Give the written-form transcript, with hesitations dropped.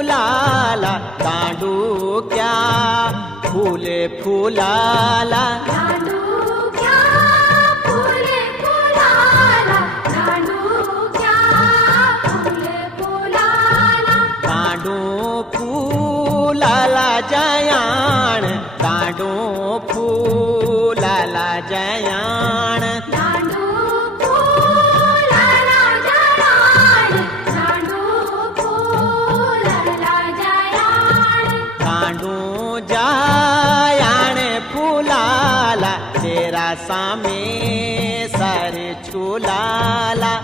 फुलाला दांडू क्या फुले फुलाला दांडूक्या फुले फुलाला दांडूक्या फुले फुलाला दांडू फुलाला जयाण दांडू फुलाला जयाण दांडू फुलाला जयाण दांडू फुलाला जयाण दांडू जयाण फुलाला तेरा सामे सारे झुलाला